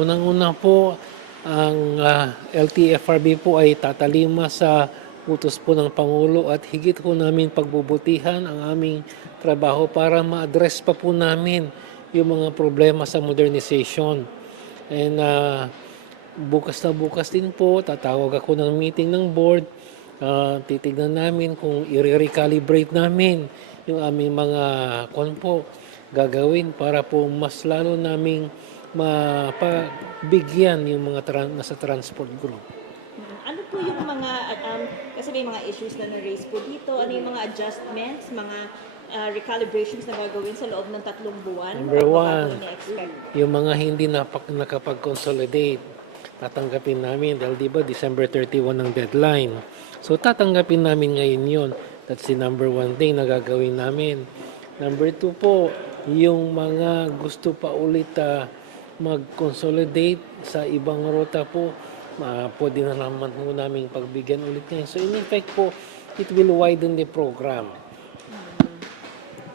unang-una po, ang ah, LTFRB po ay tatalima sa utos po ng Pangulo at higit po namin pagbubutihan ang aming trabaho para ma-address pa po namin yung mga problema sa modernization. And ah, bukas na bukas din po, tatawag ako ng meeting ng board. Ah, titignan namin kung i-recalibrate namin yung aming mga kon po gagawin para po mas lalo naming mapabigyan yung mga tran- nasa transport group. Mm, Ano po yung mga, um, kasi may mga issues na na-raise po dito, ano yung mga adjustments, mga uh, recalibrations na gagawin sa loob ng tatlong buwan? Number Ano ba one. Yung mga hindi napak- nakapag-consolidate, tatanggapin namin dahil di ba December 31 ang deadline. So tatanggapin namin ngayon yon. That's the number one thing na gagawin namin. Number two po, yung mga gusto pa ulit ah, mag-consolidate sa ibang ruta po, uh, pwede na naman po namin pagbigyan ulit ngayon. So in effect po, it will widen the program.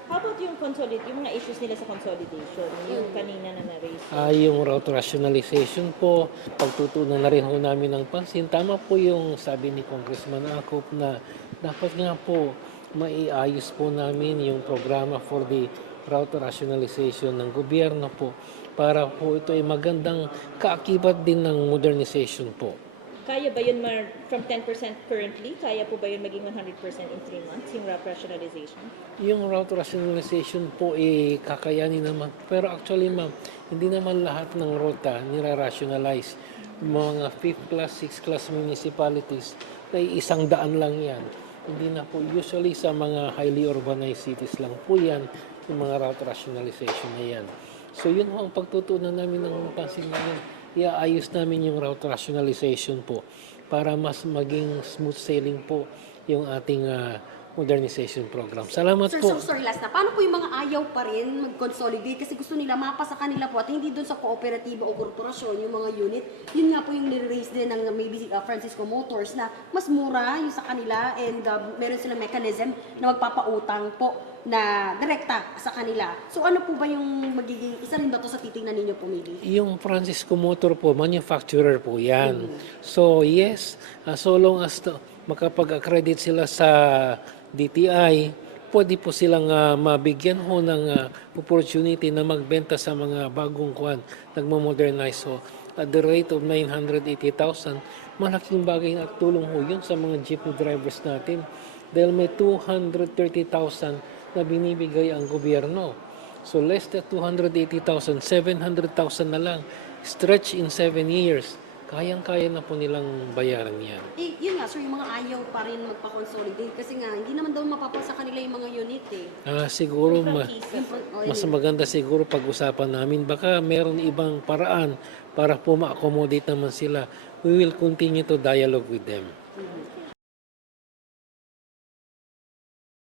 How about yung consolid, yung mga issues nila sa consolidation, yung kanina na na-raise? Ah, yung route rationalization po, pagtutunan na rin ho namin ng pansin. Tama po yung sabi ni Congressman Akop na dapat nga po maiayos po namin yung programa for the route rationalization ng gobyerno po para po ito ay magandang kaakibat din ng modernization po. Kaya ba yun mar- from 10% currently, kaya po ba yun maging 100% in 3 months, yung route rationalization? Yung route rationalization po eh kakayanin naman. Pero actually ma'am, hindi naman lahat ng ruta nira-rationalize. Mga 5th class, 6th class municipalities, ay isang daan lang yan. Hindi na po, usually sa mga highly urbanized cities lang po yan, yung mga route rationalization na yan. So yun ho ang pagtutunan namin ng pansin ngayon. Iaayos namin yung route rationalization po para mas maging smooth sailing po yung ating ah, modernization program. Salamat Sir, po. so, sorry, last na. Paano po yung mga ayaw pa rin mag-consolidate? Kasi gusto nila mapa sa kanila po at hindi doon sa kooperatiba o korporasyon, yung mga unit. Yun nga po yung nire-raise din ng maybe uh, Francisco Motors na mas mura yung sa kanila and uh, meron silang mechanism na magpapautang po na direkta sa kanila. So ano po ba yung magiging, isa rin ba to sa titingnan ninyo po maybe? Yung Francisco Motor po, manufacturer po yan. So yes, uh, so long as to, makapag-accredit sila sa DTI, pwede po silang ah, mabigyan ho ng ah, opportunity na magbenta sa mga bagong kwan, nagmo-modernize. At the rate of 980,000, malaking bagay at tulong ho yun sa mga jeepney drivers natin. Dahil may 230,000 na binibigay ang gobyerno. So less than 280,000, 700,000 na lang. Stretch in 7 years. Kayang-kaya na po nilang bayaran yan. Eh, yun nga, sir, yung mga ayaw pa rin magpa-consolidate kasi nga, hindi naman daw mapapa sa kanila yung mga unit eh. Ah, siguro ma- Yung oh, mas maganda siguro pag-usapan namin. Baka meron ibang paraan para po ma-accommodate naman sila. We will continue to dialogue with them.